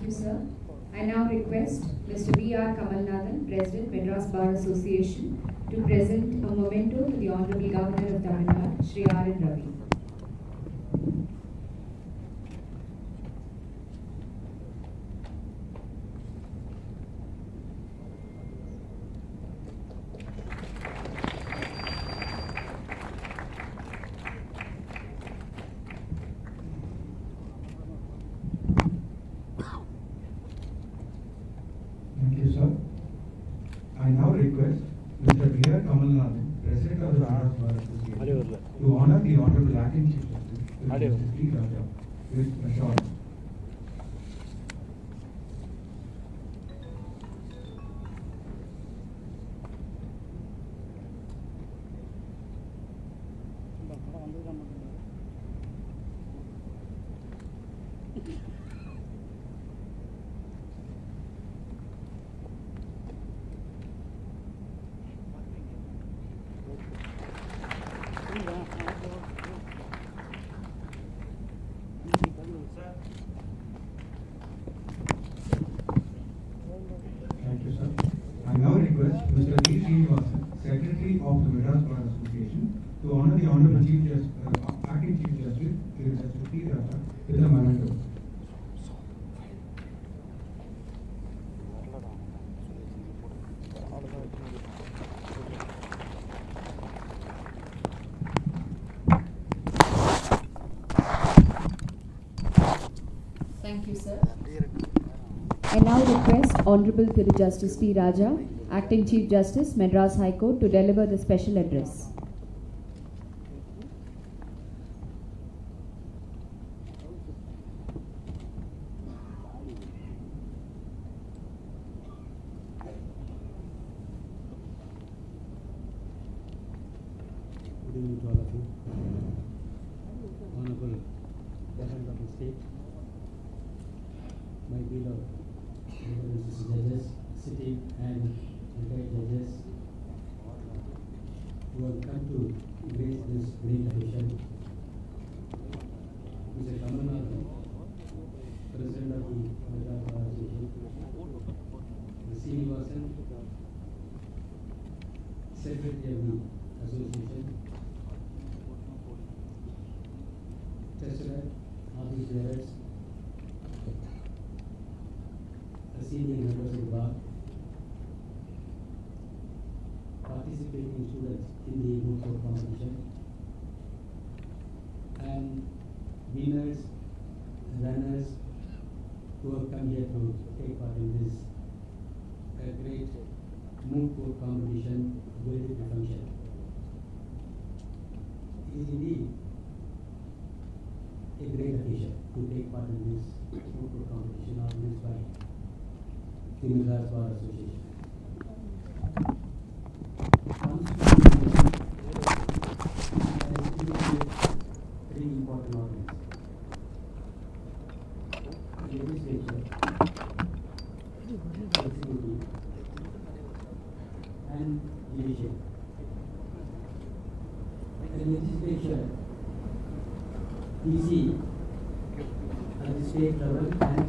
Thank you, sir. I now request Mr. B.R. Kamalnathan, President, Medras Bar Association, to present a memento to the Honorable Governor of Tamil Nadu, Shri R.N. Ravi. Thank you, sir. I now request Mr. B.R. Kamalnathan, President of the Medras Bar Association, to honor the Honorable Acting Chief Justice, Justice P. Raja, with assurance. Thank you, sir. I now request Mr. V. Srinivasan, Secretary of the Medras Bar Association, to honor the Honorable Chief Justice, Acting Chief Justice, Justice P. Raja, with a memento. Thank you, sir. I now request Honorable Thiru Justice P. Raja, Acting Chief Justice, Medras High Court, to deliver the special address. Good evening to all of you. Honorable President of the State, my beloved judges, sitting and retired judges who have come to grace this great occasion. Mr. Kamalnathan, President of the Medras Bar Association, Mr. Srinivasan, Secretary of the Association, Treasurer, Office Bearers, senior members of the bar, participating students in the moot court competition, and winners, runners who have come here to take part in this great moot court competition, very function. It is indeed a great occasion to take part in this moot court competition organized by the Medras Bar Association. Three important organs: legislature, executive, and judiciary. The legislature is seen at the state level and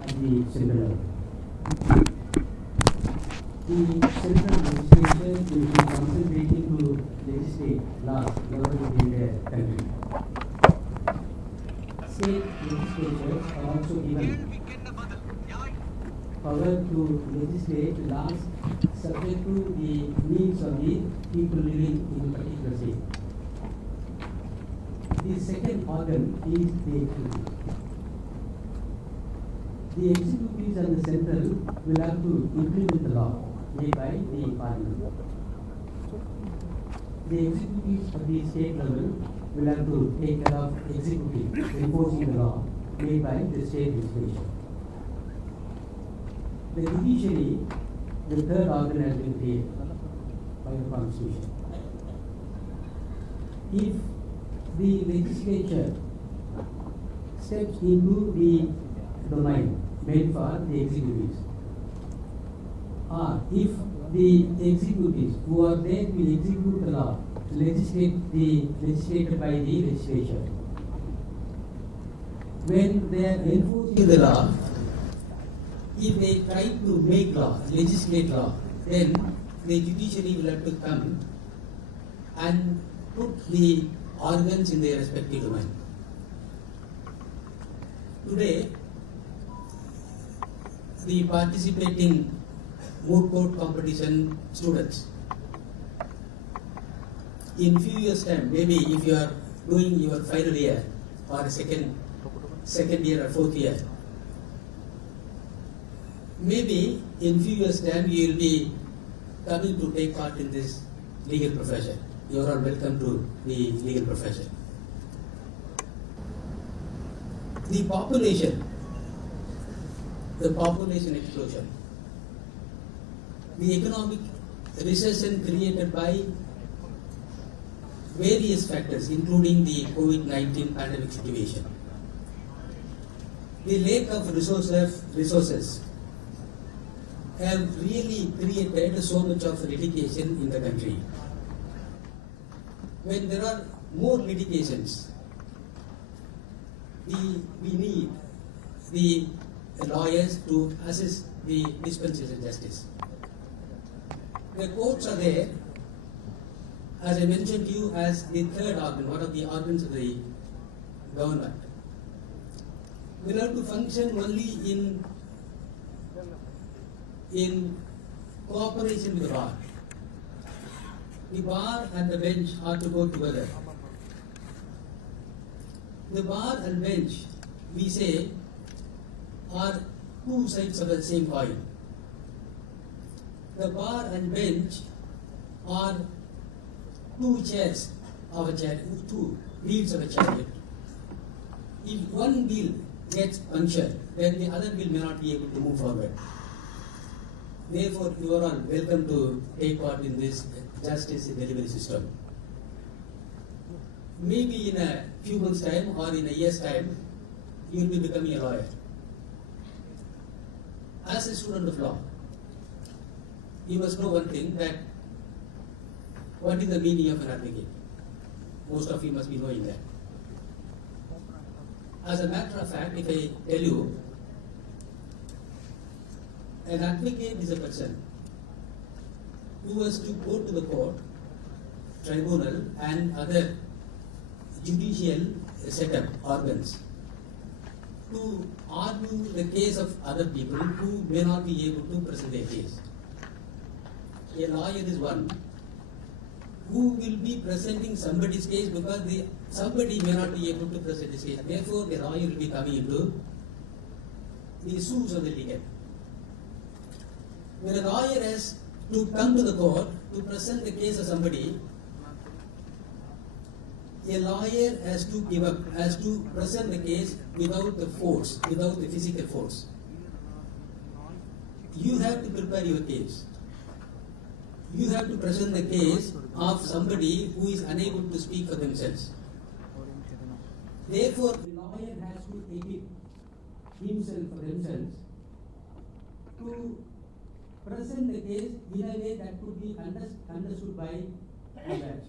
at the central level. The central legislation will be concentrating to legislate laws governing the entire country. State legislatures are also given power to legislate laws subject to the needs of the people living in a particular state. The second organ is the executive. The executives and the central will have to implement the law made by the parliament. The executives of the state level will have to take care of executive enforcing the law made by the state legislature. The judiciary, the third organ, has been created by the constitution. If the legislature steps into the domain meant for the executives, or if the executives who are there to execute the law, legislated by the legislature, when they are enforcing the law, if they try to make law, legislate law, then the judiciary will have to come and put the organs in their respective domain. Today, the participating moot court competition students, in few years' time, maybe if you are doing your final year or second year or fourth year, maybe in few years' time you will be coming to take part in this legal profession. You are all welcome to the legal profession. The population explosion, the economic recession created by various factors, including the COVID-19 pandemic situation, the lack of resources have really created so much of litigation in the country. When there are more litigations, we need the lawyers to assist the dispensation of justice. The courts are there, as I mentioned to you, as the third organ, one of the organs of the government. We have to function only in cooperation with the bar. The bar and the bench are to go together. The bar and bench, we say, are two sides of the same coin. The bar and bench are two chairs of a chariot, two wheels of a chariot. If one wheel gets punctured, then the other wheel may not be able to move forward. Therefore, you are all welcome to take part in this justice delivery system. Maybe in a few months' time or in a year's time, you will be becoming a lawyer. As a student of law, you must know one thing, that what is the meaning of an advocate? Most of you must be knowing that. As a matter of fact, if I tell you, an advocate is a person who has to go to the court, tribunal and other judicial setup organs to argue the case of other people who may not be able to present their case. A lawyer is one who will be presenting somebody's case because somebody may not be able to present his case. Therefore, the lawyer will be coming into the shoes of the litigant. When a lawyer has to come to the court to present the case of somebody, a lawyer has to give up, has to present the case without the force, without the physical force. You have to prepare your case. You have to present the case of somebody who is unable to speak for themselves. Therefore, the lawyer has to take it himself or themselves to present the case in a way that could be understood by the judge.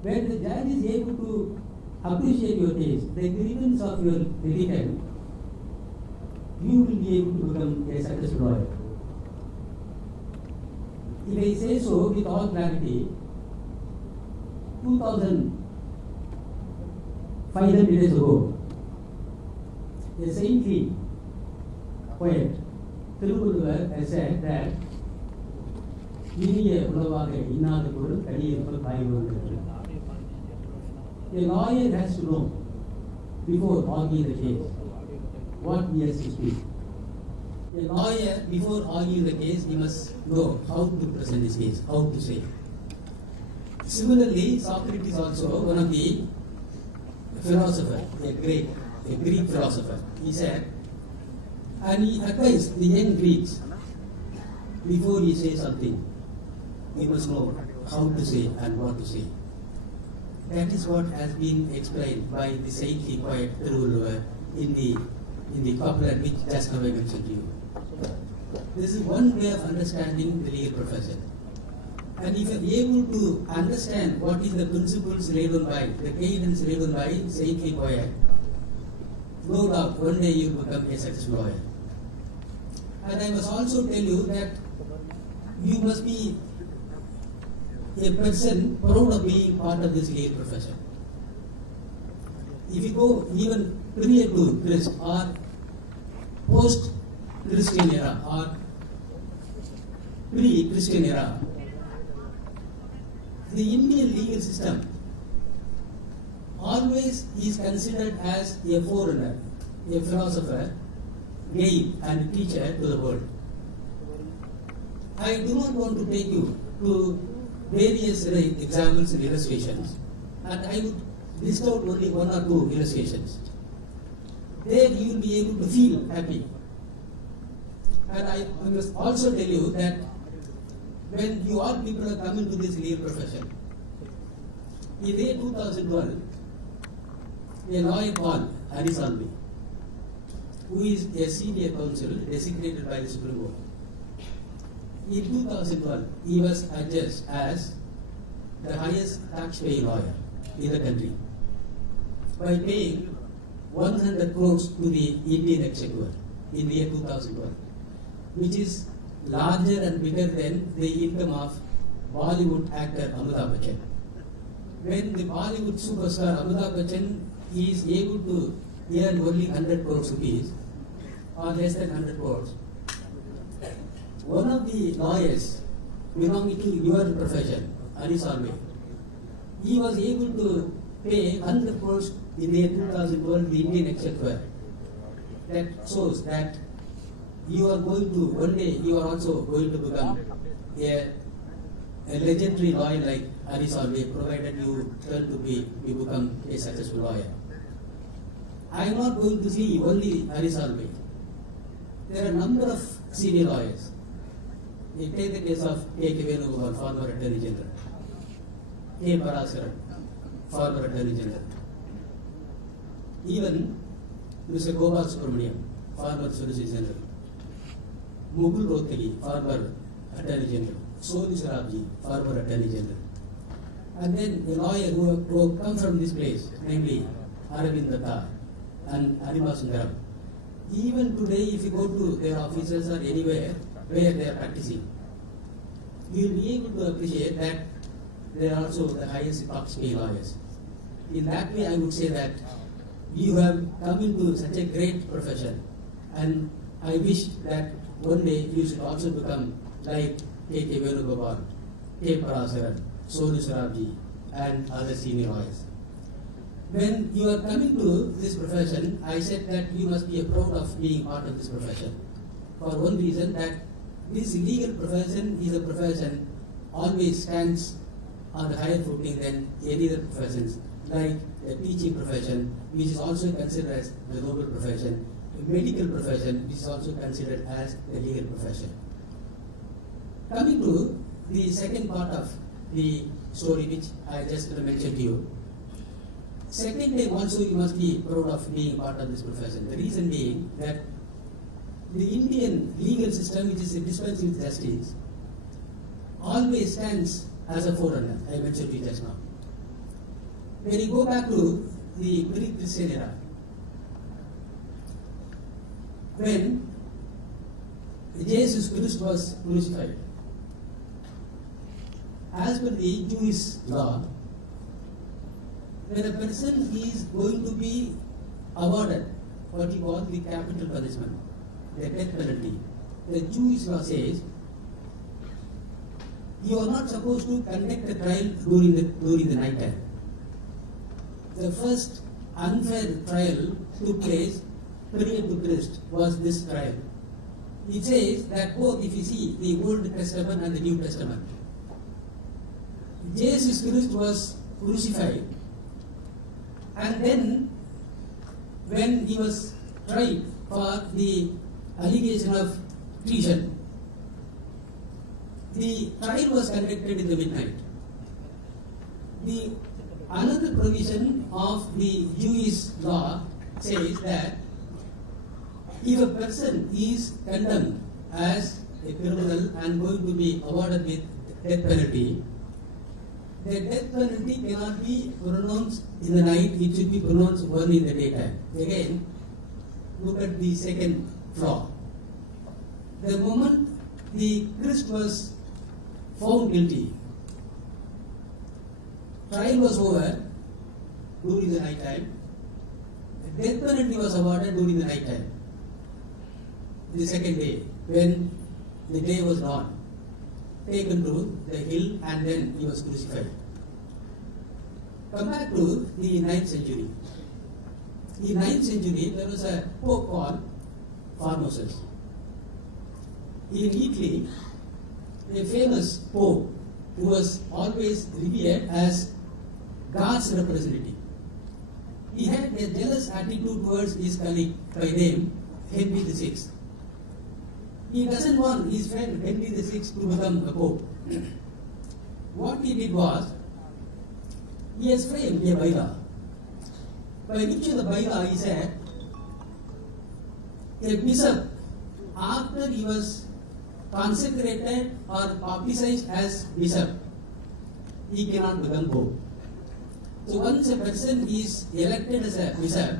When the judge is able to appreciate your case, the grievance of your litigant, you will be able to become a successful lawyer. If I say so with all clarity, 2,500 years ago, a saintly poet, Tiruvulluvar, has said that இனிய உளவாக இன்னாத பொருள் கடியிருப்பல் காய்வது. A lawyer has to know before arguing the case what he has to speak. A lawyer, before arguing the case, he must know how to present his case, how to say. Similarly, Socrates also, one of the philosophers, a Greek philosopher, he said, and he advised the young Greeks, before he says something, we must know how to say and what to say. That is what has been explained by the saintly poet Tiruvulluvar in the popular which just now I mentioned to you. This is one way of understanding the legal profession. And if you are able to understand what is the principles laid on by, the guidance laid on by saintly poet, no doubt one day you will become a successful lawyer. And I must also tell you that you must be a person proud of being part of this legal profession. If you go even prior to Christ or post-Christian era or pre-Christian era, the Indian legal system always is considered as a forerunner, a philosopher, guide and teacher to the world. I do not want to take you to various examples and illustrations, and I would list out only one or two illustrations. There you will be able to feel happy. And I must also tell you that when you all people are coming to this legal profession, in the year 2012, a lawyer called Harry Salvi, who is a senior counsel designated by the Supreme Court. In 2012, he was adjudged as the highest tax-paying lawyer in the country by paying 100 crores to the Indian Exchequer in the year 2012, which is larger and bigger than the income of Bollywood actor Amitabh Bachchan. When the Bollywood superstar Amitabh Bachchan is able to earn only 100 crores rupees or less than 100 crores, one of the lawyers belonging to your profession, Anis Alve, he was able to pay 100 crores in the year 2012 the Indian Exchequer. That shows that you are going to, one day you are also going to become a legendary lawyer like Anis Alve, provided you turn to you become a successful lawyer. I am not going to see only Anis Alve. There are a number of senior lawyers. You take the case of K. Venugopal, former Attorney General, K. Parasaran, former Attorney General, even Mr. Gopal Subramaniam, former Solicitor General, Mukul Rohtagi, former Attorney General, Soni Sarabji, former Attorney General, and then a lawyer who come from this place, namely Aravind Datta and Anima Sundaram. Even today, if you go to their offices or anywhere where they are practicing, you will be able to appreciate that they are also the highest tax-paying lawyers. In that way, I would say that you have come into such a great profession, and I wish that one day you should also become like K. Venugopal, K. Parasaran, Sonu Sarabji, and other senior lawyers. When you are coming to this profession, I said that you must be proud of being part of this profession. For one reason, that this legal profession is a profession always stands on the higher footing than any other professions, like the teaching profession, which is also considered as the noble profession, the medical profession, which is also considered as the legal profession. Coming to the second part of the story which I just mentioned to you, second time also you must be proud of being part of this profession. The reason being that the Indian legal system, which is a dispensing with justice, always stands as a forerunner. I mentioned it just now. When you go back to the pre-Christian era, when Jesus Christ was crucified, as per the Jewish law, when a person is going to be awarded what you call the capital punishment, the death penalty, the Jewish law says you are not supposed to conduct a trial during the night time. The first unfair trial took place prior to Christ was this trial. It says that both, if you see the Old Testament and the New Testament, Jesus Christ was crucified, and then when he was tried for the allegation of treason, the trial was conducted in the midnight. The another provision of the Jewish law says that if a person is condemned as a criminal and going to be awarded with death penalty, the death penalty cannot be pronounced in the night, it should be pronounced only in the daytime. Again, look at the second flaw. The moment the Christ was found guilty, trial was over during the night time. The death penalty was awarded during the night time. The second day, when the day was dawn, taken to the hill and then he was crucified. Come back to the 9th century. In 9th century, there was a pope called Formosus. In Italy, a famous pope who was always revered as God's representative. He had a jealous attitude towards his colleague by name Henry VI. He doesn't want his friend Henry VI to become a pope. What he did was, he has framed a bylaw, by which the bylaw he said, a bishop, after he was consecrated or publicized as bishop, he cannot become pope. So once a person is elected as a bishop,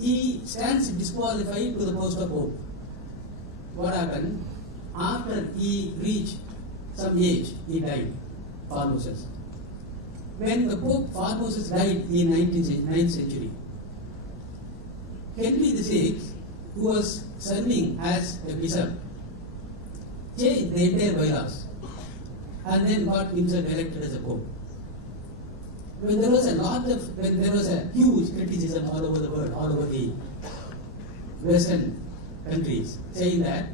he stands disqualified to the post of pope. What happened? After he reached some age, he died, Formosus. When the Pope Formosus died in 9th century, Henry VI, who was serving as a bishop, changed the entire bylaws and then got himself elected as a pope. When there was a huge criticism all over the world, all over the Western countries, saying that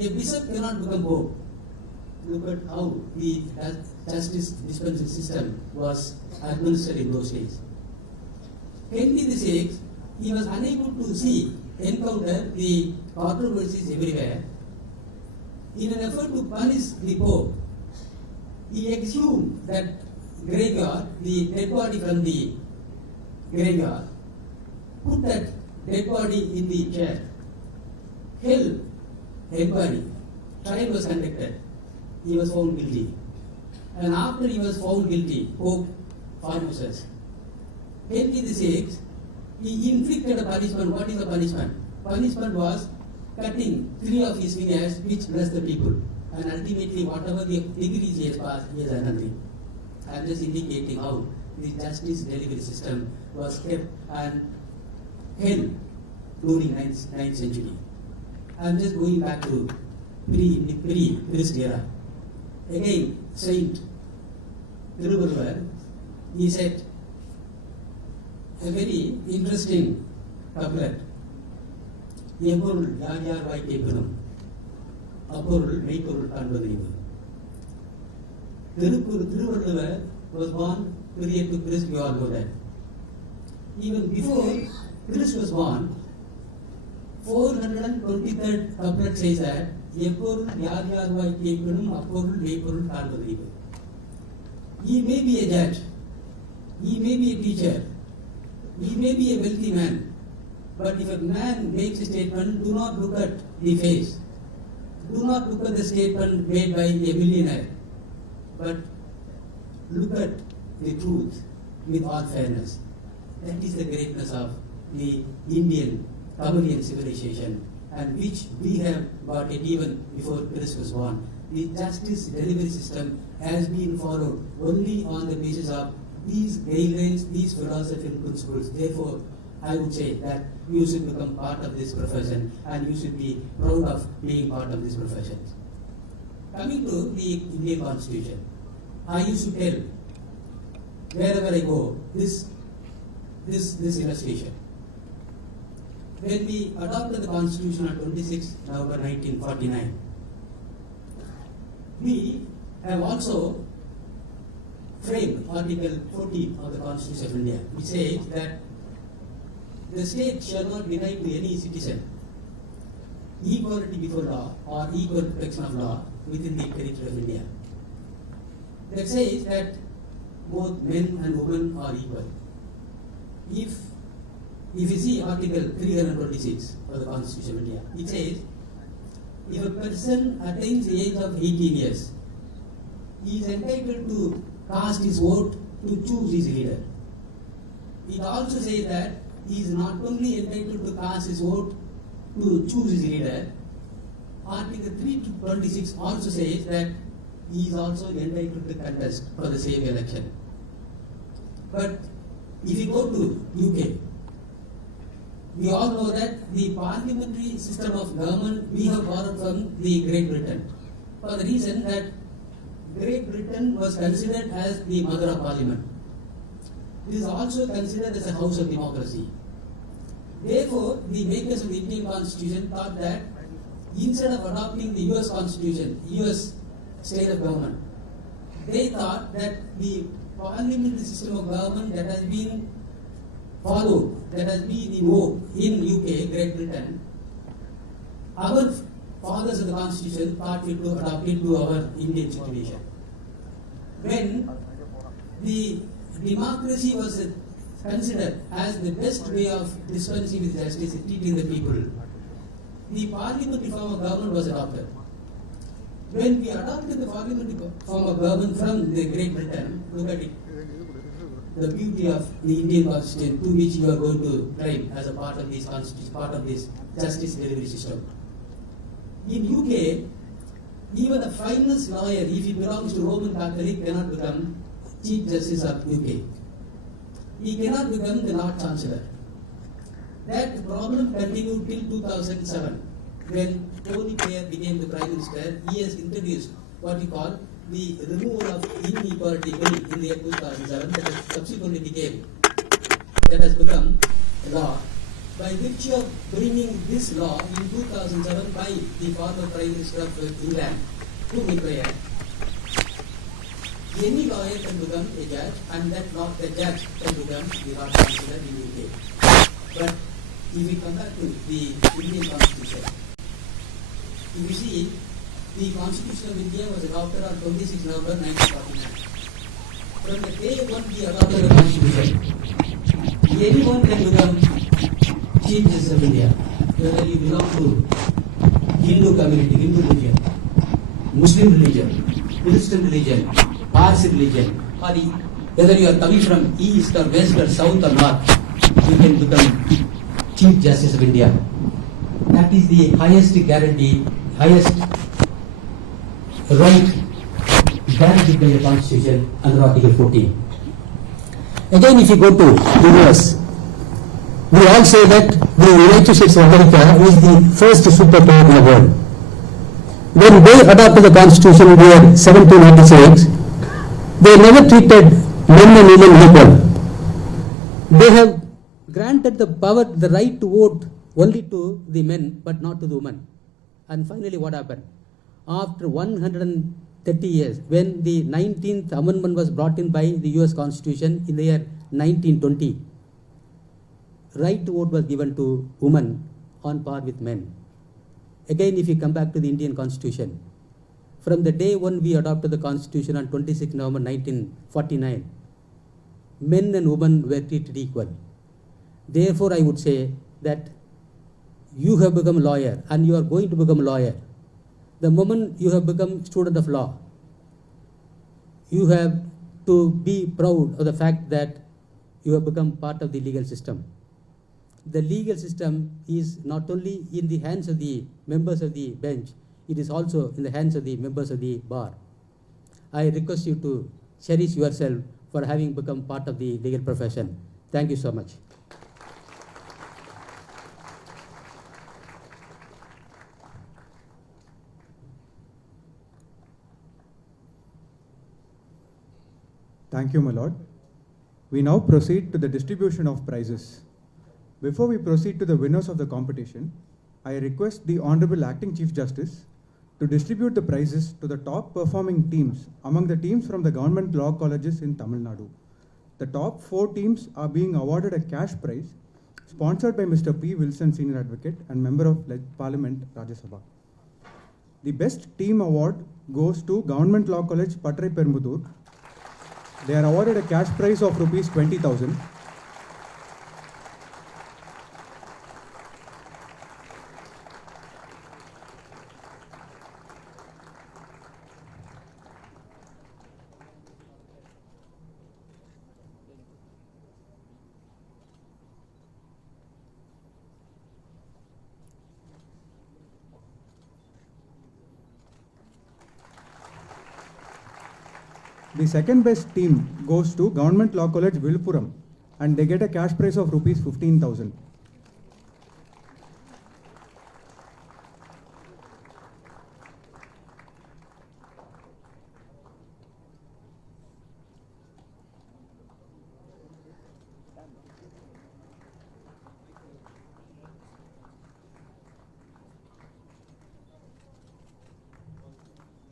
a bishop cannot become pope. Look at how the justice dispensation system was administered in those days. Henry VI, he was unable to encounter the controversies everywhere. In an effort to punish the Pope, he exhumed that graveyard, the dead body from the graveyard, put that dead body in the chair, held inquiry, trial was conducted. He was found guilty. And after he was found guilty, Pope Formosus, Henry VI, he inflicted a punishment. What is the punishment? Punishment was cutting 3 of his fingers, which blessed the people. And ultimately, whatever the degrees he has passed, he has done nothing. I am just indicating how the justice delivery system was kept and held during 9th century. I am just going back to pre-Christ era. Again, Saint Tiruvalluvar, he said a very interesting couplet. எப்பொருள் யார் யார் வாய் கேட்கணும் அப்பொருள் மெய்ப்பொருள் காண்பதறிவு. Tiruvalluvar was born prior to Christ, we all know that. Even before Christ was born, 423rd couplet says that எப்பொருள் யார் யார் வாய் கேட்கணும் அப்பொருள் மெய்ப்பொருள் காண்பதறிவு. He may be a judge, he may be a teacher, he may be a wealthy man, but if a man makes a statement, do not look at the face. Do not look at the statement made by a millionaire, but look at the truth with all fairness. That is the greatness of the Indian Tamilian civilization, and which we have got it even before Christ was born. The justice delivery system has been followed only on the basis of these guidelines, these philosophical principles. Therefore, I would say that you should become part of this profession and you should be proud of being part of this profession. Coming to the Indian Constitution, I used to tell wherever I go this illustration. When we adopted the Constitution on 26 November 1949, we have also framed Article 14 of the Constitution of India, which says that the state shall not deny to any citizen equality before law or equal protection of law within the territory of India. That says that both men and women are equal. If you see Article 326 of the Constitution of India, it says, if a person attains the age of 18 years, he is entitled to cast his vote to choose his leader. It also says that he is not only entitled to cast his vote, to choose his leader, Article 326 also says that he is also entitled to contest for the same election. But if you go to UK, we all know that the parliamentary system of government we have borrowed from the Great Britain, for the reason that Great Britain was considered as the mother of parliament. It is also considered as a house of democracy. Therefore, the makers of the Indian Constitution thought that instead of adopting the US Constitution, US state of government, they thought that the parliamentary system of government that has been followed, that has been in vogue in UK, Great Britain, our fathers of the Constitution thought fit to adopt it to our Indian situation. When the democracy was considered as the best way of dispensing with justice, treating the people, the parliamentary form of government was adopted. When we adopted the parliamentary form of government from the Great Britain, look at it, the beauty of the Indian Constitution, to which you are going to claim as a part of this Constitution, part of this justice delivery system. In UK, even the finest lawyer, if he belongs to Roman Catholic, cannot become Chief Justice of UK. He cannot become the Lord Chancellor. That problem continued till 2007, when Tony Blair became the Prime Minister. He has introduced what we call the removal of inequality bill in the year 2007, that has subsequently become law. By virtue of bringing this law in 2007 by the former Prime Minister of England, Tony Blair, any lawyer can become a judge, and the judge can become the Lord Chancellor in UK. But if we come back to the Indian Constitution, if you see, the Constitution of India was adopted on 26 November 1949. From the day when we adopted the Constitution, anyone can become Chief Justice of India, whether you belong to Hindu community, Hindu religion, Muslim religion, Christian religion, Parsi religion, or whether you are coming from east or west or south or north, you can become Chief Justice of India. That is the highest guarantee, highest right guaranteed by the Constitution under Article 14. Again, if you go to the US, we all say that the United States of America is the first superpower in the world. When they adopted the Constitution in the year 1786, they never treated men and women equal. They have granted the power, the right to vote only to the men, but not to the women. And finally, what happened? After 130 years, when the 19th Amendment was brought in by the US Constitution in the year 1920, right to vote was given to women on par with men. Again, if you come back to the Indian Constitution, from the day when we adopted the Constitution on 26 November 1949, men and women were treated equal. Therefore, I would say that you have become a lawyer and you are going to become a lawyer. The moment you have become student of law, you have to be proud of the fact that you have become part of the legal system. The legal system is not only in the hands of the members of the bench, it is also in the hands of the members of the bar. I request you to cherish yourself for having become part of the legal profession. Thank you so much. Thank you, my lord. We now proceed to the distribution of prizes. Before we proceed to the winners of the competition, I request the Honorable Acting Chief Justice to distribute the prizes to the top performing teams among the teams from the government law colleges in Tamil Nadu. The top 4 teams are being awarded a cash prize sponsored by Mr. P. Wilson, Senior Advocate and Member of Parliament, Rajya Sabha. The best team award goes to Government Law College, Patrai Permbudur. They are awarded a cash prize of rupees 20,000. The second best team goes to Government Law College, Vilpuram, and they get a cash prize of rupees 15,000.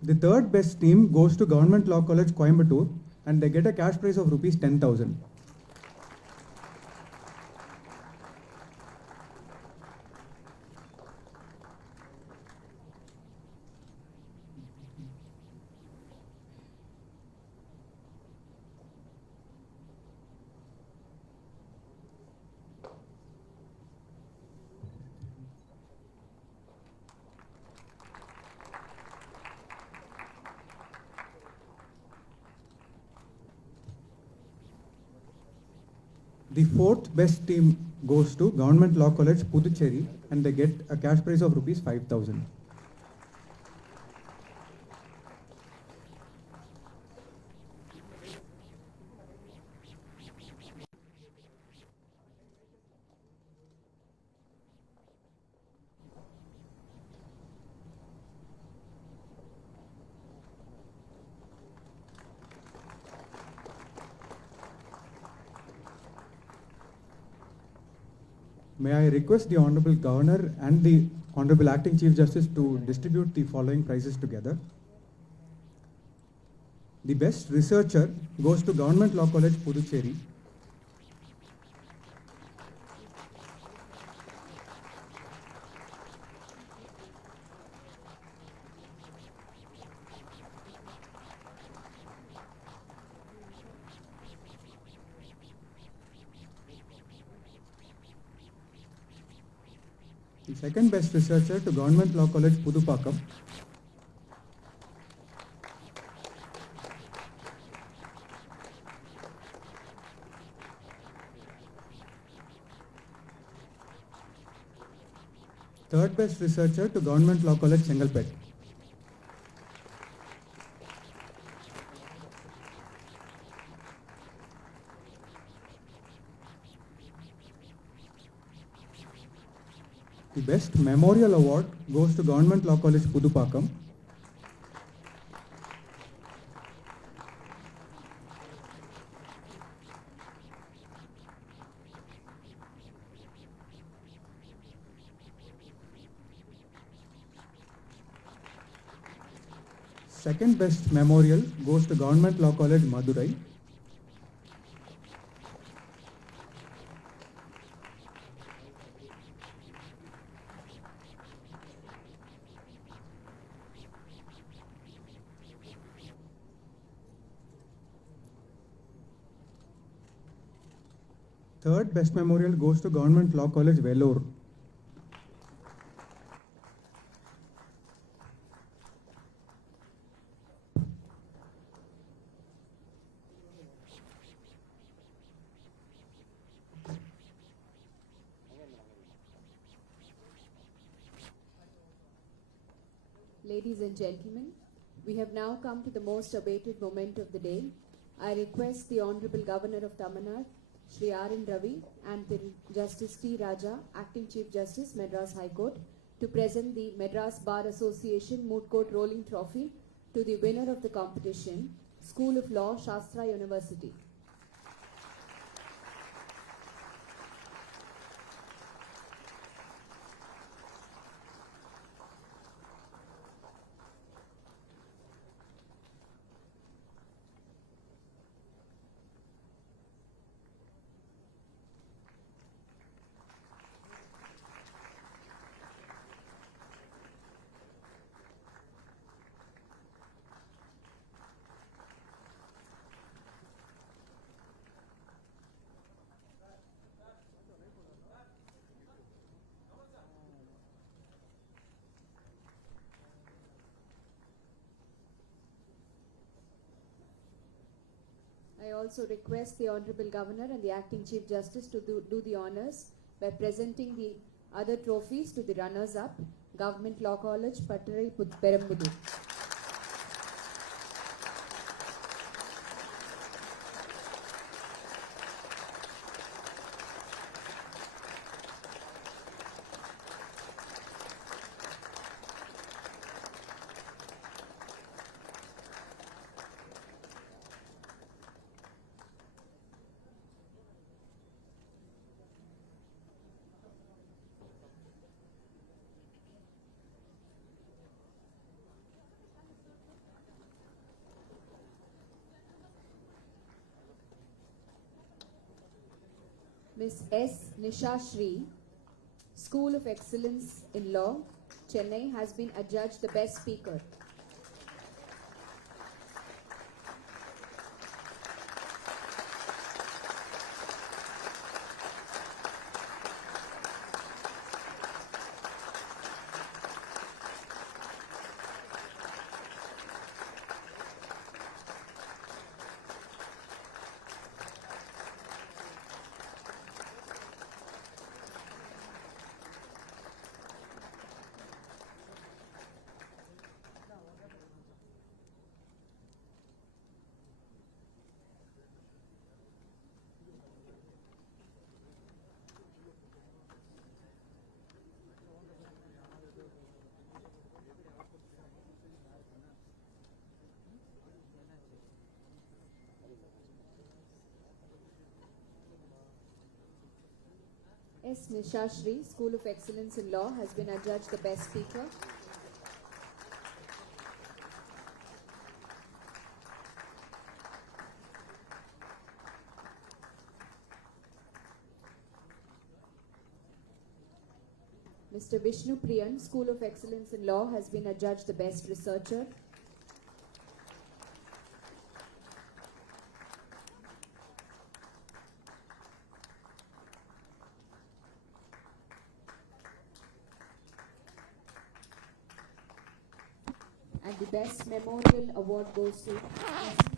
The third best team goes to Government Law College, Coimbatore, and they get a cash prize of rupees 10,000. The fourth best team goes to Government Law College, Puducherry, and they get a cash prize of rupees 5,000. May I request the Honorable Governor and the Honorable Acting Chief Justice to distribute the following prizes together. The best researcher goes to Government Law College, Puducherry. The second best researcher to Government Law College, Pudupakam. Third best researcher to Government Law College, Chengalpet. The best memorial award goes to Government Law College, Pudupakam. Second best memorial goes to Government Law College, Madurai. Third best memorial goes to Government Law College, Vellore. Ladies and gentlemen, we have now come to the most awaited moment of the day. I request the Honorable Governor of Tamil Nadu, Shri R.N. Ravi, and Justice T. Raja, Acting Chief Justice, Medras High Court, to present the Medras Bar Association Moot Court Rolling Trophy to the winner of the competition, School of Law, Shastra University. I also request the Honorable Governor and the Acting Chief Justice to do the honours by presenting the other trophies to the runners-up, Government Law College, Pattarai, Perambudur. Ms. S. Nisha Shri, School of Excellence in Law, Chennai, has been adjudged the best speaker. S. Nisha Shri, School of Excellence in Law, has been adjudged the best speaker. Mr. Vishnu Priyan, School of Excellence in Law, has been adjudged the best researcher. And the Best Memorial Award goes to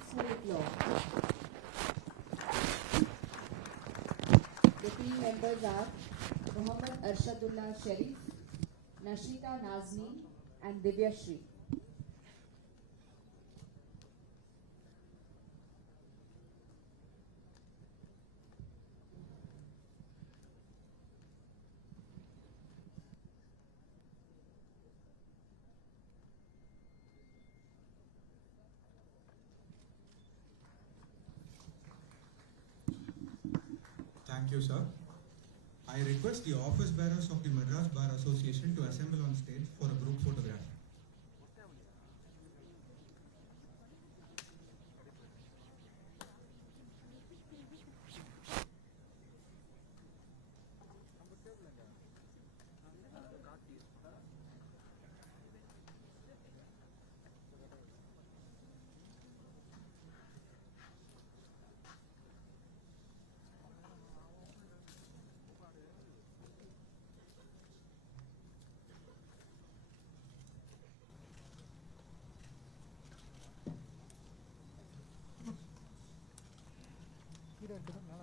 School of Law. The team members are Muhammad Arshadullah Sharif, Nashita Nazneen, and Divya Shri. Thank you, sir. I request the office bearers of the Medras Bar Association to assemble on stage for a group photograph.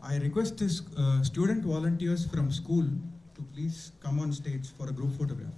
I request this student volunteers from school to please come on stage for a group photograph.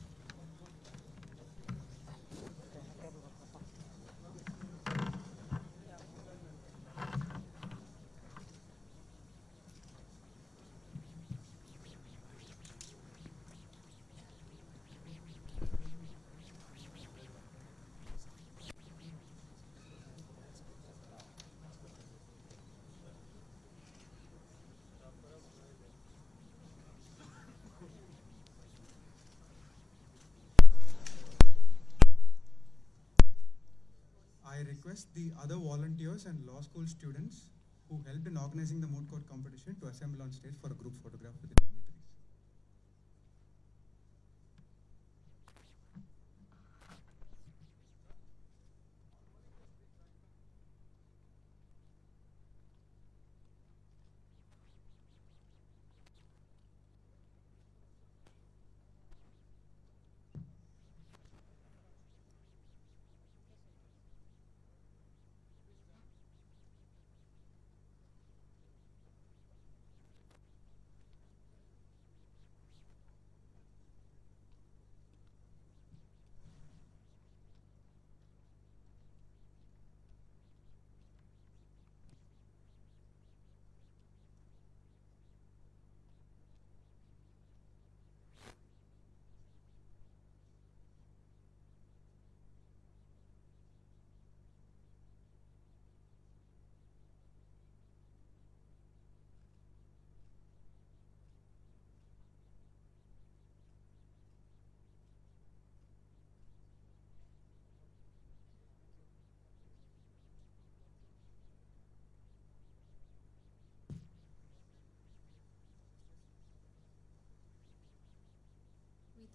I request the other volunteers and law school students who helped in organizing the moot court competition to assemble on stage for a group photograph with the dignitaries.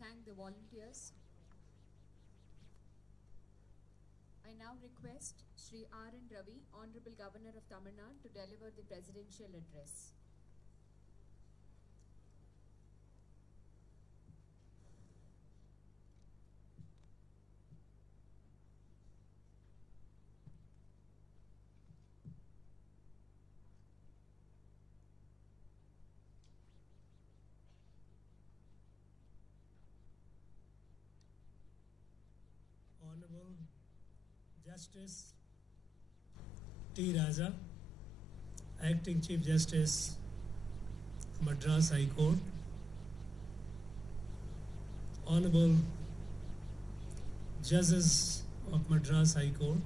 thank the volunteers. I now request Shri R.N. Ravi, Honorable Governor of Tamil Nadu, to deliver the presidential address. Honorable Justice T. Raja, Acting Chief Justice, Madras High Court, Honorable Judges of Madras High Court,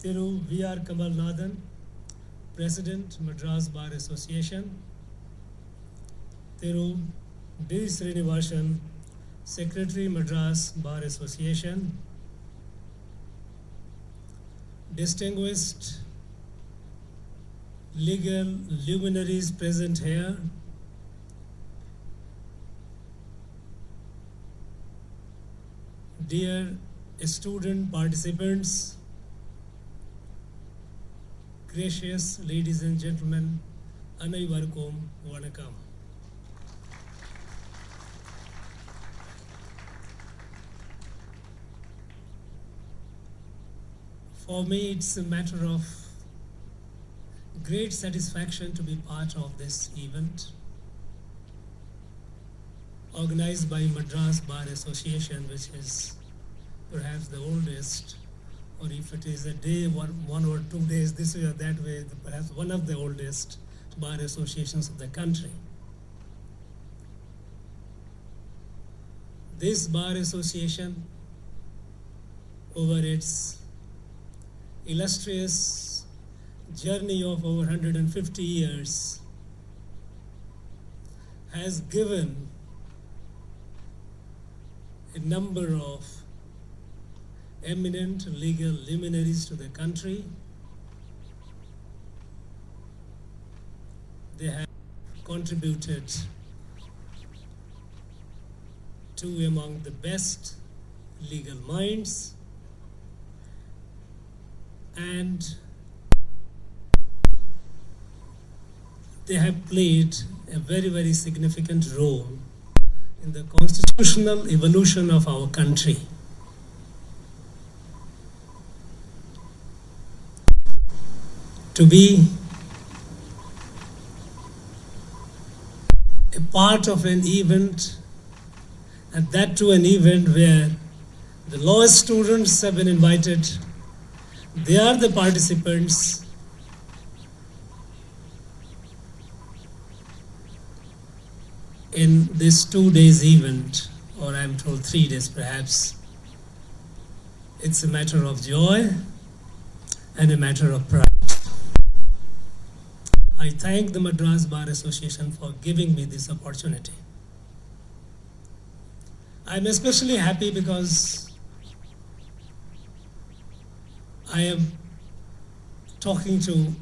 Thiru V.R. Kamalnathan, President, Madras Bar Association, Thiru D. Srinivasan, Secretary, Madras Bar Association, distinguished legal luminaries present here, dear student participants, gracious ladies and gentlemen, Anaivarkum Vanakkam. For me, it's a matter of great satisfaction to be part of this event organized by Madras Bar Association, which is perhaps the oldest, or if it is a day, one or 2 days this way or that way, perhaps one of the oldest bar associations of the country. This bar association, over its illustrious journey of over 150 years, has given a number of eminent legal luminaries to the country. They have contributed to among the best legal minds, and they have played a very, very significant role in the constitutional evolution of our country. To be a part of an event, and that too an event where the law students have been invited, they are the participants, in this 2 days event, or I'm told 3 days perhaps. It's a matter of joy and a matter of pride. I thank the Madras Bar Association for giving me this opportunity. I'm especially happy because I am talking to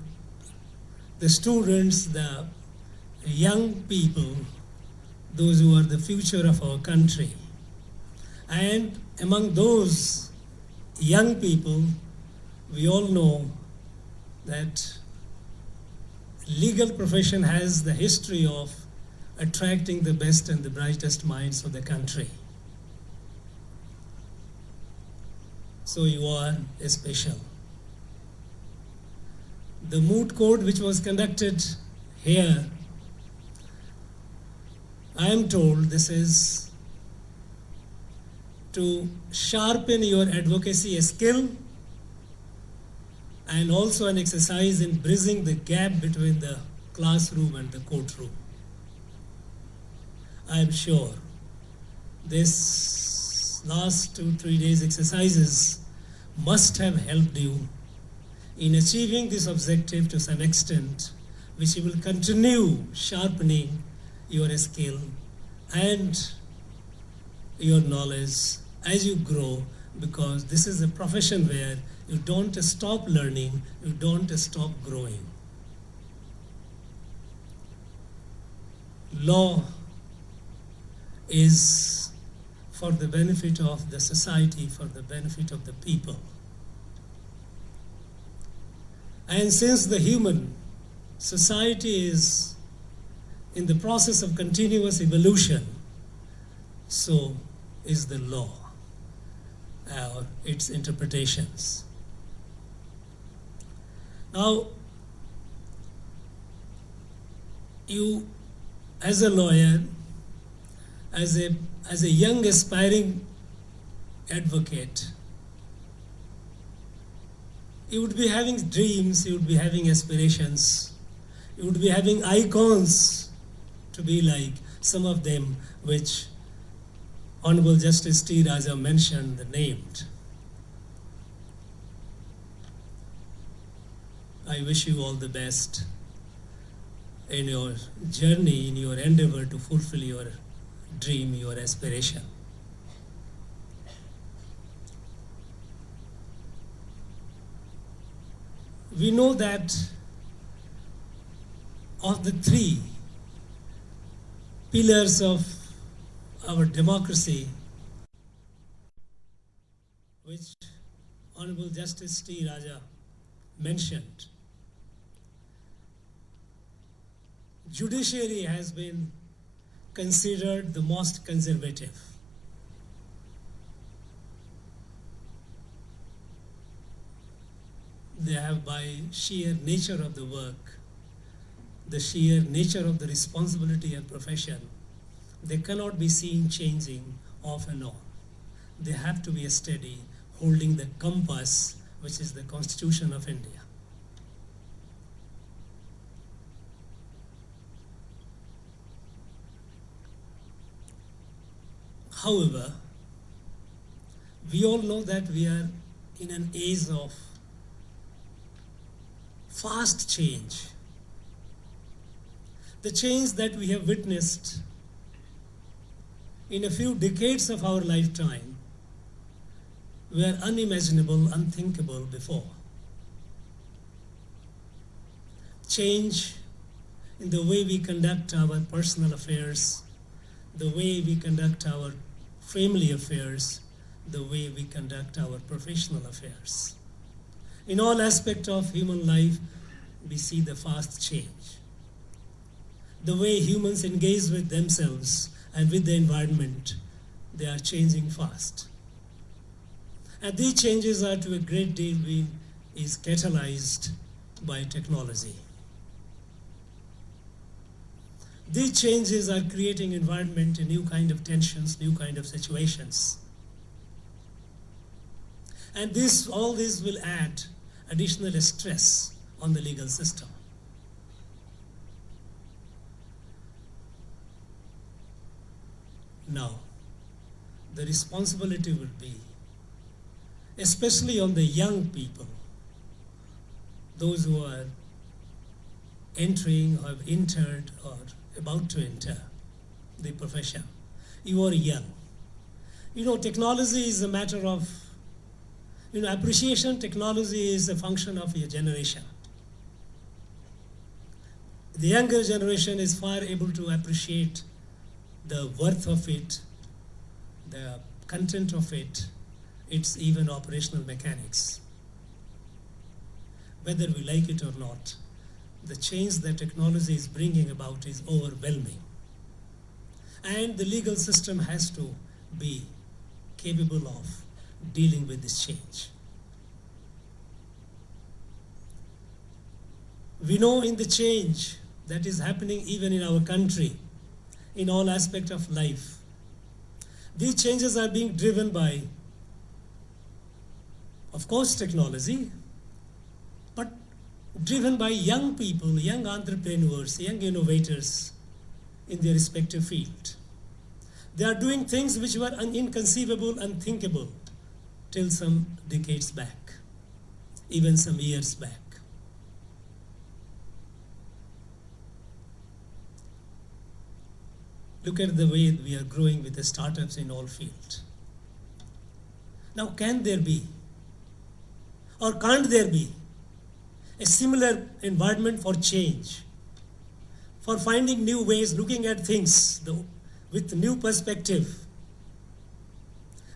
the students, the young people, those who are the future of our country. And among those young people, we all know that legal profession has the history of attracting the best and the brightest minds of the country. So you are special. The moot court which was conducted here, I am told this is to sharpen your advocacy skill and also an exercise in bridging the gap between the classroom and the courtroom. I am sure this last 2-3 days exercises must have helped you in achieving this objective to some extent, which you will continue sharpening your skill and your knowledge as you grow, because this is a profession where you don't stop learning, you don't stop growing. Law is for the benefit of the society, for the benefit of the people. And since the human society is in the process of continuous evolution, so is the law or its interpretations. Now, you as a lawyer, as a young aspiring advocate, you would be having dreams, you would be having aspirations, you would be having icons to be like, some of them which Honorable Justice T. Raja mentioned, named. I wish you all the best in your journey, in your endeavor to fulfill your dream, your aspiration. We know that of the three pillars of our democracy, which Honorable Justice T. Raja mentioned, judiciary has been considered the most conservative. They have, by sheer nature of the work, the sheer nature of the responsibility and profession, they cannot be seen changing off and on. They have to be steady, holding the compass, which is the Constitution of India. However, we all know that we are in an age of fast change. The change that we have witnessed in a few decades of our lifetime were unimaginable, unthinkable before. Change in the way we conduct our personal affairs, the way we conduct our family affairs, the way we conduct our professional affairs. In all aspects of human life, we see the fast change. The way humans engage with themselves and with the environment, they are changing fast. And these changes are to a great deal is catalyzed by technology. These changes are creating environment, a new kind of tensions, new kind of situations. And all this will add additional stress on the legal system. Now, the responsibility will be, especially on the young people, those who are entering or have entered or about to enter the profession. You are young. Technology is a matter of, appreciation. Technology is a function of your generation. The younger generation is far able to appreciate the worth of it, the content of it, its even operational mechanics. Whether we like it or not, the change that technology is bringing about is overwhelming. And the legal system has to be capable of dealing with this change. We know in the change that is happening even in our country, in all aspects of life, these changes are being driven by, of course, technology, but driven by young people, young entrepreneurs, young innovators in their respective field. They are doing things which were inconceivable, unthinkable till some decades back, even some years back. Look at the way we are growing with the startups in all fields. Now, can there be, or can't there be, a similar environment for change, for finding new ways, looking at things, the with new perspective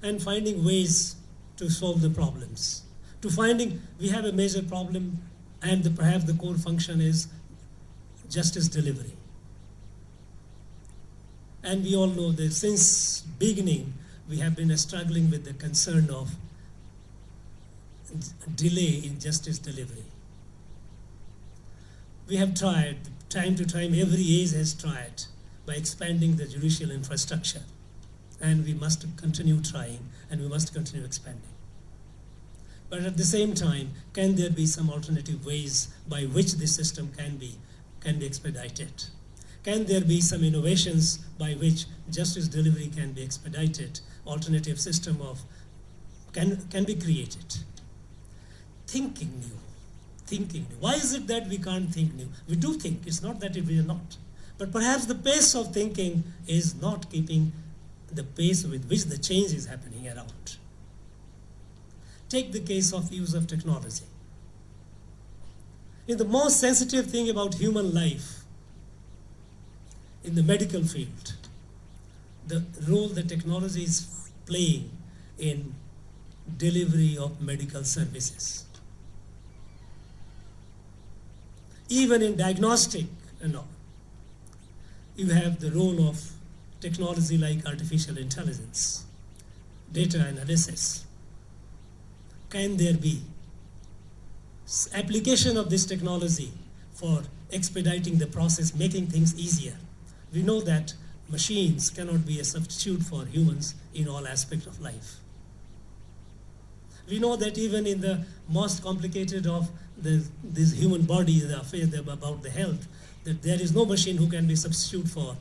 and finding ways to solve the problems. To finding we have a major problem, and perhaps the core function is justice delivery. And we all know that since beginning we have been struggling with the concern of delay in justice delivery. We have tried, time to time, every age has tried by expanding the judicial infrastructure. And we must continue trying, and we must continue expanding. But at the same time, can there be some alternative ways by which this system can be expedited? Can there be some innovations by which justice delivery can be expedited? Alternative system can be created. Thinking new. Why is it that we can't think new? We do think, it's not that we are not. But perhaps the pace of thinking is not keeping the pace with which the change is happening around. Take the case of use of technology. In the most sensitive thing about human life, in the medical field, the role that technology is playing in delivery of medical services. Even in diagnostic, you have the role of technology like artificial intelligence, data analysis. Can there be application of this technology for expediting the process, making things easier? We know that machines cannot be a substitute for humans in all aspects of life. We know that even in the most complicated of this human body, the affair about the health, that there is no machine who can be substitute for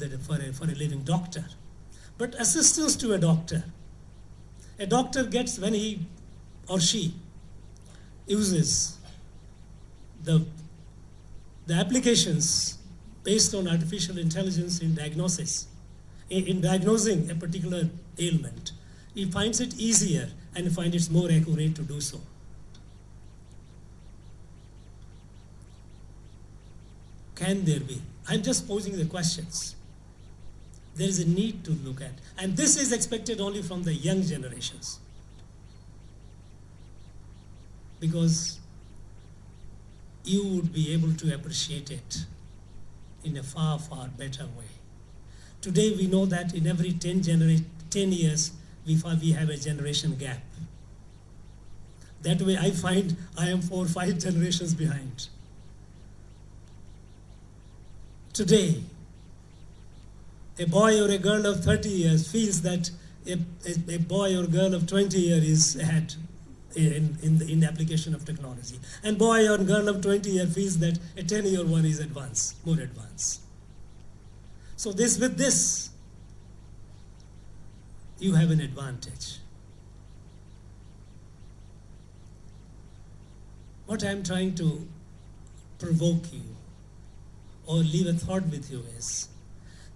a living doctor. But assistance to a doctor gets when he or she uses the applications based on artificial intelligence in diagnosis, in diagnosing a particular ailment. He finds it easier and finds it more accurate to do so. Can there be? I'm just posing the questions. There is a need to look at, and this is expected only from the young generations. Because you would be able to appreciate it in a far, far better way. Today we know that in every 10 years, we have a generation gap. That way I find I am 4 or 5 generations behind. Today, a boy or a girl of 30 years feels that a boy or girl of 20 years is ahead in the application of technology. And boy or girl of 20 years feels that a 10-year one is more advanced. So with this, you have an advantage. What I'm trying to provoke you or leave a thought with you is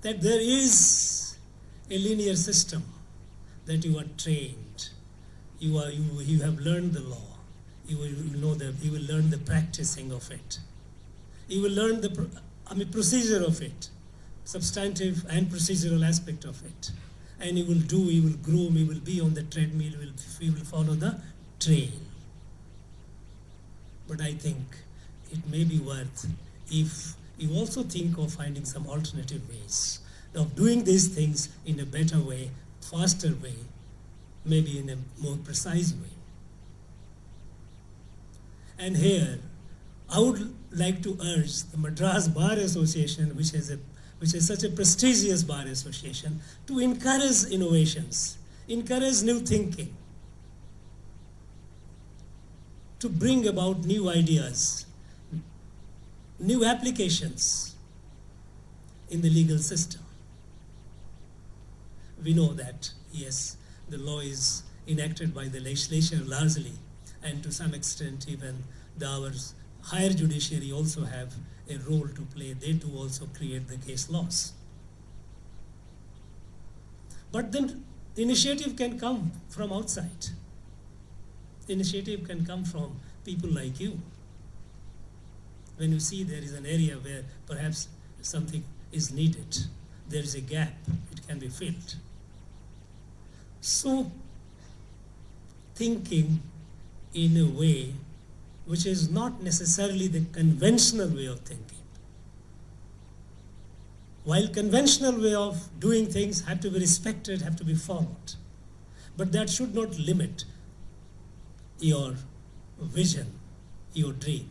that there is a linear system that you are trained. You have learned the law. You will learn the practicing of it. You will learn the procedure of it, substantive and procedural aspect of it. And you will groom, you will be on the treadmill, you will follow the trail. But I think it may be worth if you also think of finding some alternative ways of doing these things in a better way, faster way, maybe in a more precise way. And here, I would like to urge the Madras Bar Association, which is such a prestigious bar association, to encourage innovations, encourage new thinking, to bring about new ideas, new applications in the legal system. We know that, yes, the law is enacted by the legislature largely, and to some extent even our higher judiciary also have a role to play. They too also create the case laws. But then the initiative can come from outside. The initiative can come from people like you. When you see there is an area where perhaps something is needed, there is a gap, it can be filled. So, thinking in a way which is not necessarily the conventional way of thinking. While conventional way of doing things have to be respected, have to be followed, but that should not limit your vision, your dream.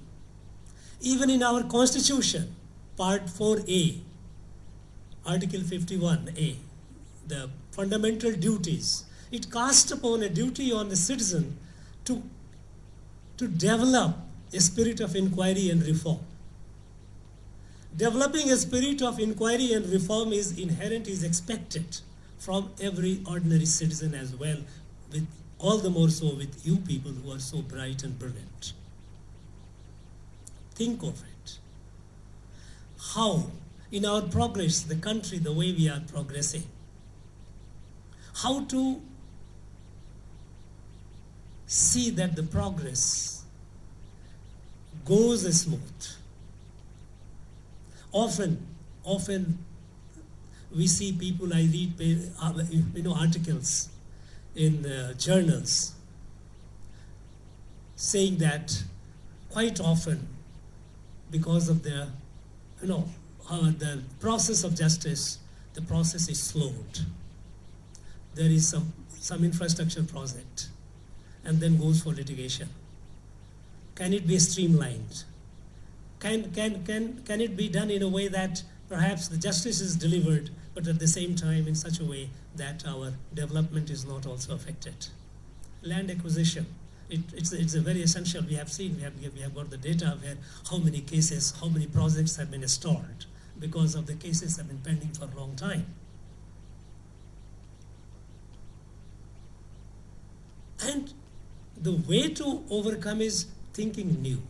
Even in our Constitution, Part 4A, Article 51A, the fundamental duties, it casts upon a duty on the citizen to develop a spirit of inquiry and reform. Developing a spirit of inquiry and reform is inherent, is expected from every ordinary citizen as well, with all the more so with you people who are so bright and brilliant. Think of it. How, in our progress, the country, the way we are progressing, how to see that the progress goes smooth. Often we see people, I read articles in journals saying that quite often, because of the process of justice, the process is slowed. There is some infrastructure project and then goes for litigation. Can it be streamlined? Can it be done in a way that perhaps the justice is delivered, but at the same time in such a way that our development is not also affected? Land acquisition, it's a very essential. We have seen, we have got the data where how many cases, how many projects have been stalled because of the cases have been pending for a long time. And the way to overcome is thinking new,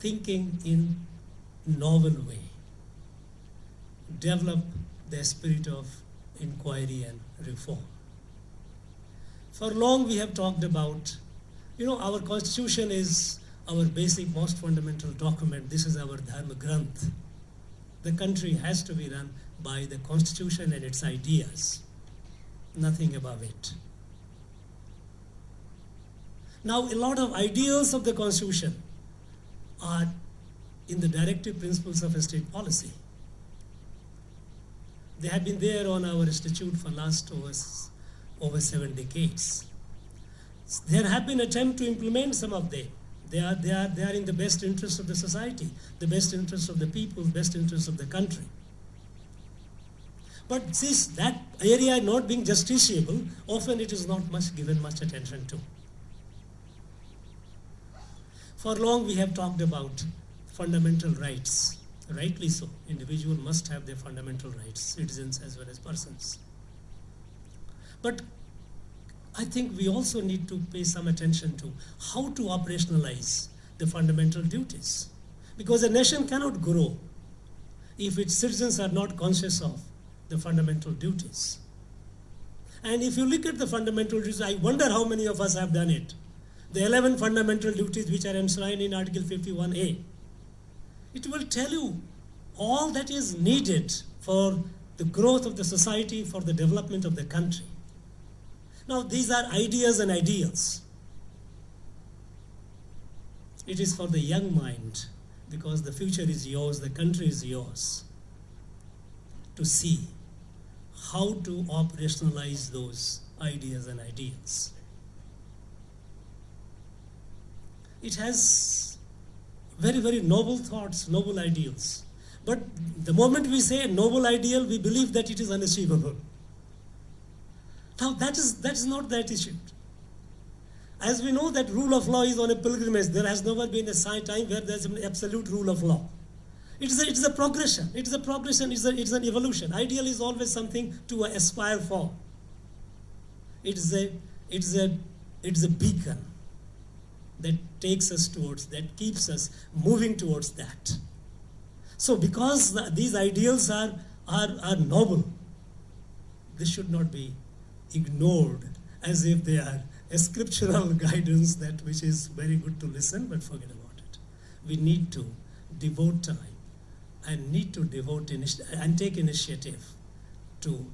thinking in novel way, develop the spirit of inquiry and reform. For long we have talked about, our constitution is our basic, most fundamental document. This is our Dharma Granth. The country has to be run by the constitution and its ideas, nothing above it. Now, a lot of ideals of the constitution are in the directive principles of state policy. They have been there on our institute for last over 7 decades. There have been attempts to implement some of them. They are in the best interest of the society, the best interest of the people, best interest of the country. But since that area not being justiciable, often it is not given much attention to. For long we have talked about fundamental rights, rightly so. Individual must have their fundamental rights, citizens as well as persons. But I think we also need to pay some attention to how to operationalize the fundamental duties. Because a nation cannot grow if its citizens are not conscious of the fundamental duties. And if you look at the fundamental duties, I wonder how many of us have done it. The 11 fundamental duties which are enshrined in Article 51A. It will tell you all that is needed for the growth of the society, for the development of the country. Now, these are ideas and ideals. It is for the young mind, because the future is yours, the country is yours, to see how to operationalize those ideas and ideals. It has very, very noble thoughts, noble ideals. But the moment we say noble ideal, we believe that it is unachievable. Now that is not the attitude. As we know that rule of law is on a pilgrimage, there has never been a time where there is an absolute rule of law. It is a progression. It is a progression. It's an evolution. Ideal is always something to aspire for. It's a beacon that takes us towards, that keeps us moving towards that. So because these ideals are noble, this should not be ignored as if they are a scriptural guidance which is very good to listen, but forget about it. We need to devote time and need to devote and take initiative to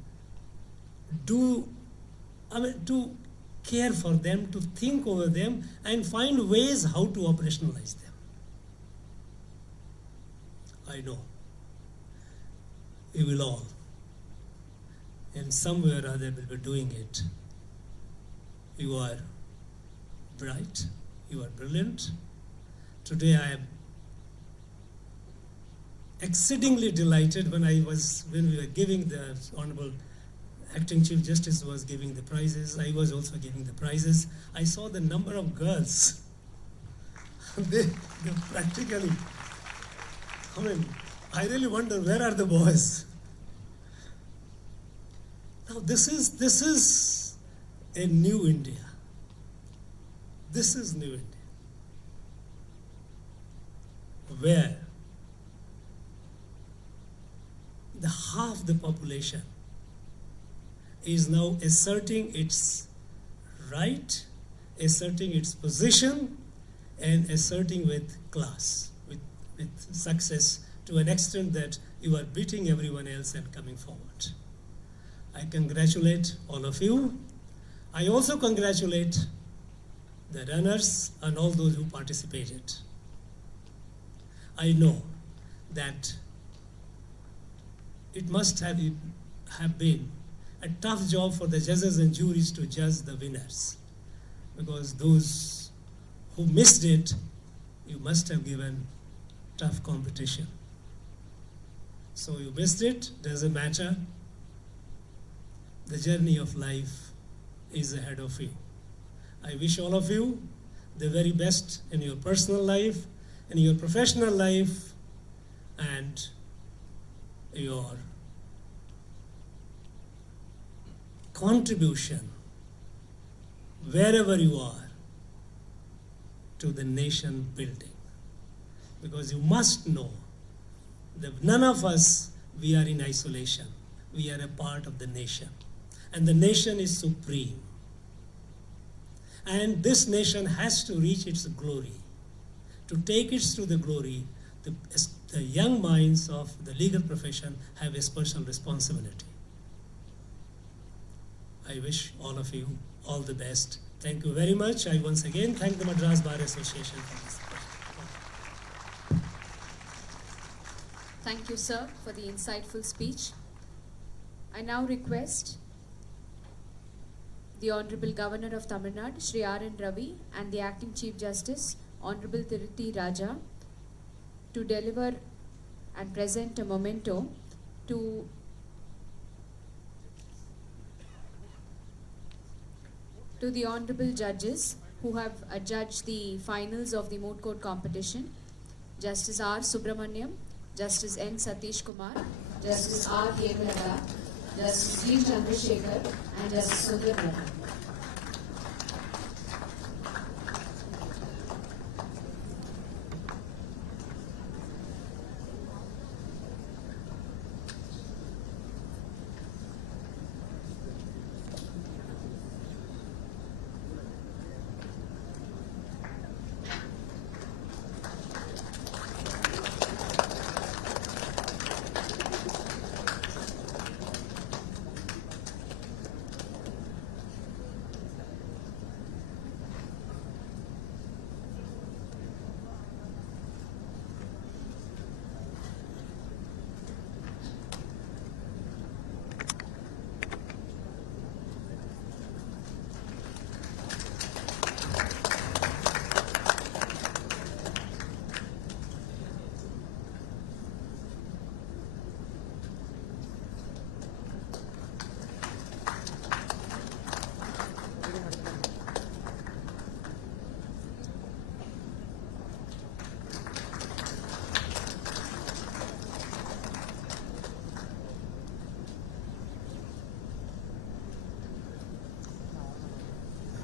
to care for them, to think over them, and find ways how to operationalize them. I know we will all, in some way or other, will be doing it. You are bright, you are brilliant. Today I am exceedingly delighted when we were giving the Honorable Acting Chief Justice was giving the prizes. I was also giving the prizes. I saw the number of girls. they practically, I really wonder, where are the boys? Now this is a new India. This is new India, where the half the population is now asserting its right, asserting its position, and asserting with class, with success, to an extent that you are beating everyone else and coming forward. I congratulate all of you. I also congratulate the runners and all those who participated. I know that it must have been a tough job for the judges and juries to judge the winners, because those who missed it, you must have given tough competition. So you missed it, doesn't matter. The journey of life is ahead of you. I wish all of you the very best in your personal life, in your professional life, and your contribution, wherever you are, to the nation building. Because you must know that none of us, we are in isolation. We are a part of the nation. And the nation is supreme. And this nation has to reach its glory. To take it to the glory, the young minds of the legal profession have a special responsibility. I wish all of you all the best. Thank you very much. I once again thank the Madras Bar Association for this. Thank you, sir, for the insightful speech. I now request the Honorable Governor of Tamil Nadu, Shri R.N. Ravi, and the Acting Chief Justice, Honorable Tiruthi Raja, to deliver and present a memento to the Honorable Judges who have adjudged the finals of the moot court competition: Justice R. Subramaniam, Justice N. Satish Kumar, Justice R. Kevalada, Justice G. Chandrasekhar, and Justice Sundar Raman.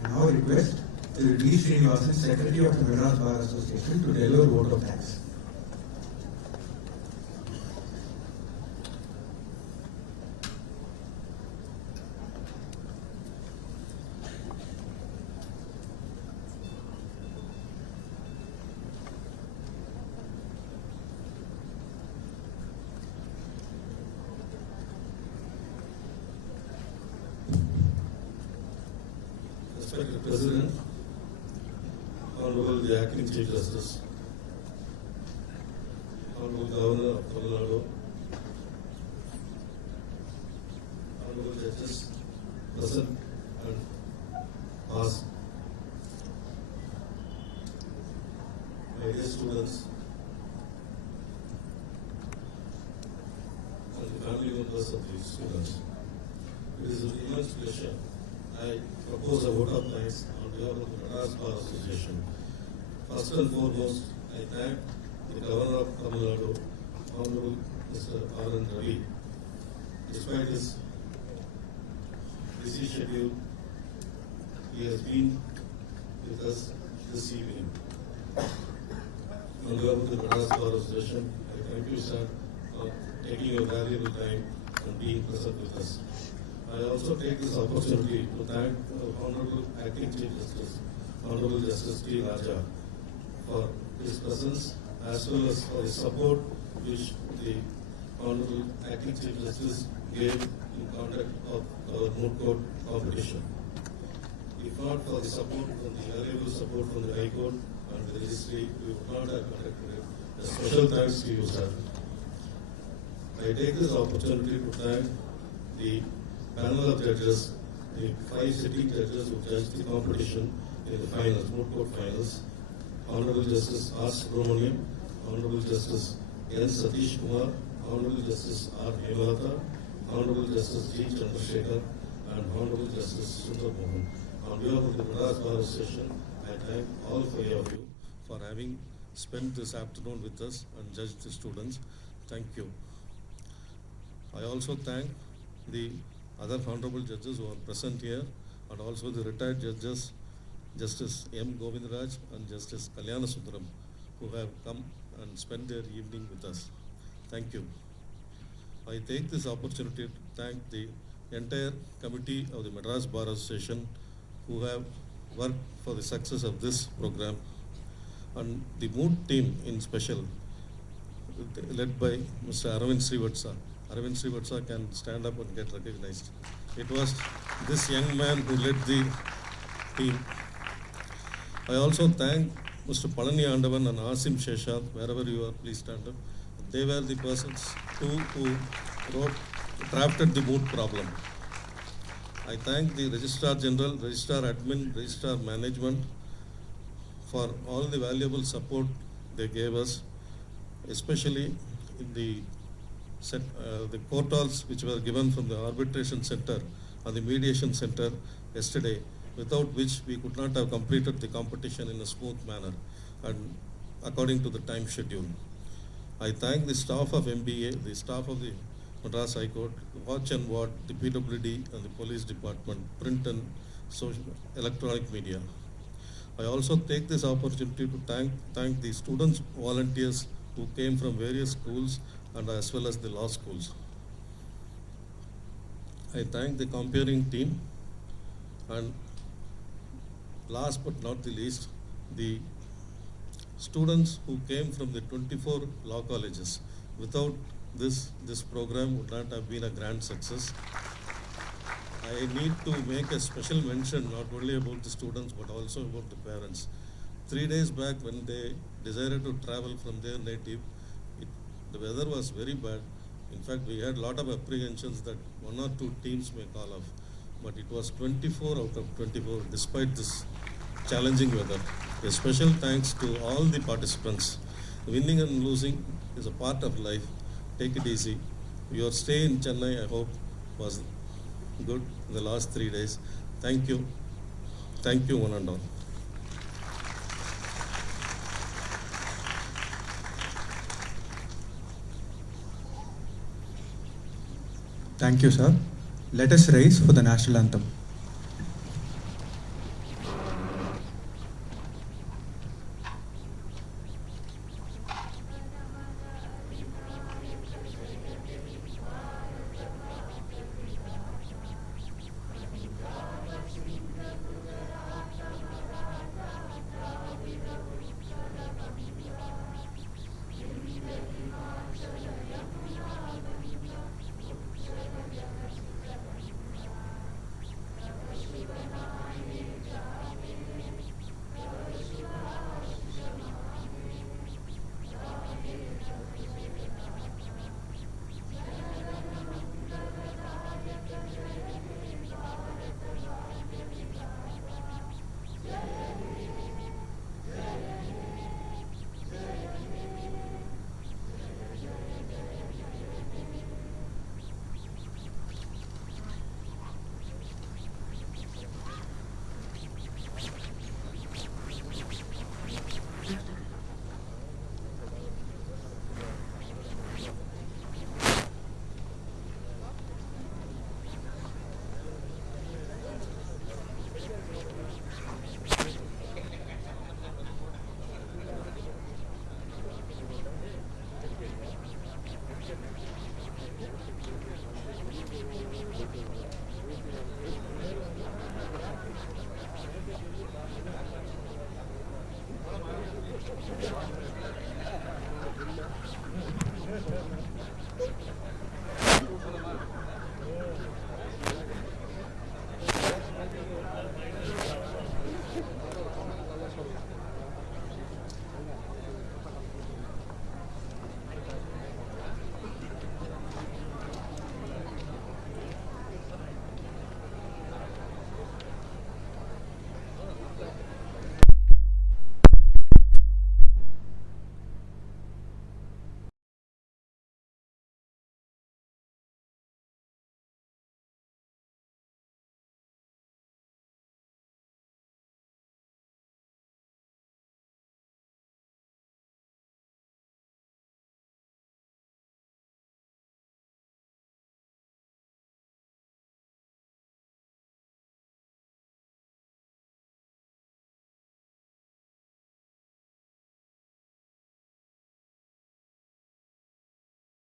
Now request D. Srinivasan, Secretary of the Medras Bar Association, to deliver vote of thanks. respected President, Honorable the Acting Chief Justice, Honorable Governor of Tamil Nadu, Honorable Judges, present and past, my dear students, and the family members of these students. It is an immense pleasure. I propose a vote of thanks on behalf of the Medras Bar Association. First and foremost, I thank the Governor of Tamil Nadu, Honorable Mr. Eminent Ravi. Despite his busy schedule, he has been with us this evening. On behalf of the Medras Bar Association, I thank you, sir, for taking your valuable time and being present with us. I also take this opportunity to thank Honorable Acting Chief Justice, Honorable Justice T. Raja, for his presence as well as for his support which the Honorable Acting Chief Justice gave in conduct of our moot court competition. If not for the support from the valuable support from the High Court and the Registry, we would not have conducted it. A special thanks to you, sir. I take this opportunity to thank the panel of judges, the 5 sitting judges who judged the competition in the finals, moot court finals. Honorable Justice R. Subramaniam, Honorable Justice N. Satish Kumar, Honorable Justice R. Hemalata, Honorable Justice G. Chandrasekhar, and Honorable Justice Sundar Mohan. On behalf of the Medras Bar Association, I thank all 5 of you for having spent this afternoon with us and judged the students. Thank you. I also thank the other honorable judges who are present here and also the retired judges, Justice M. Govindaraj and Justice Kalyana Sundaram, who have come and spent their evening with us. Thank you. I take this opportunity to thank the entire committee of the Medras Bar Association who have worked for the success of this program, and the moot team in special, led by Mr. Aravind Srivatsa. Aravind Srivatsa can stand up and get recognized. It was this young man who led the team. I also thank Mr. Palani Andavan and Asim Sheshad, wherever you are, please stand up. They were the persons who drafted the moot problem. I thank the Registrar General, Registrar Admin, Registrar Management for all the valuable support they gave us, especially in the court halls which were given from the arbitration center and the mediation center yesterday, without which we could not have completed the competition in a smooth manner and according to the time schedule. I thank the staff of MBA, the staff of the Madras High Court, Watch and Ward, the PWD and the Police Department, print and social, electronic media. I also take this opportunity to thank the students, volunteers who came from various schools and as well as the law schools. I thank the comparing team, and last but not the least, the students who came from the 24 law colleges. Without this program would not have been a grand success. I need to make a special mention not only about the students but also about the parents. 3 days back, when they decided to travel from their native, the weather was very bad. In fact, we had a lot of apprehensions that 1 or 2 teams may call off, but it was 24 out of 24 despite this challenging weather. A special thanks to all the participants. Winning and losing is a part of life. Take it easy. Your stay in Chennai, I hope, was good in the last 3 days. Thank you. Thank you, one and all. Thank you, sir. Let us rise for the national anthem.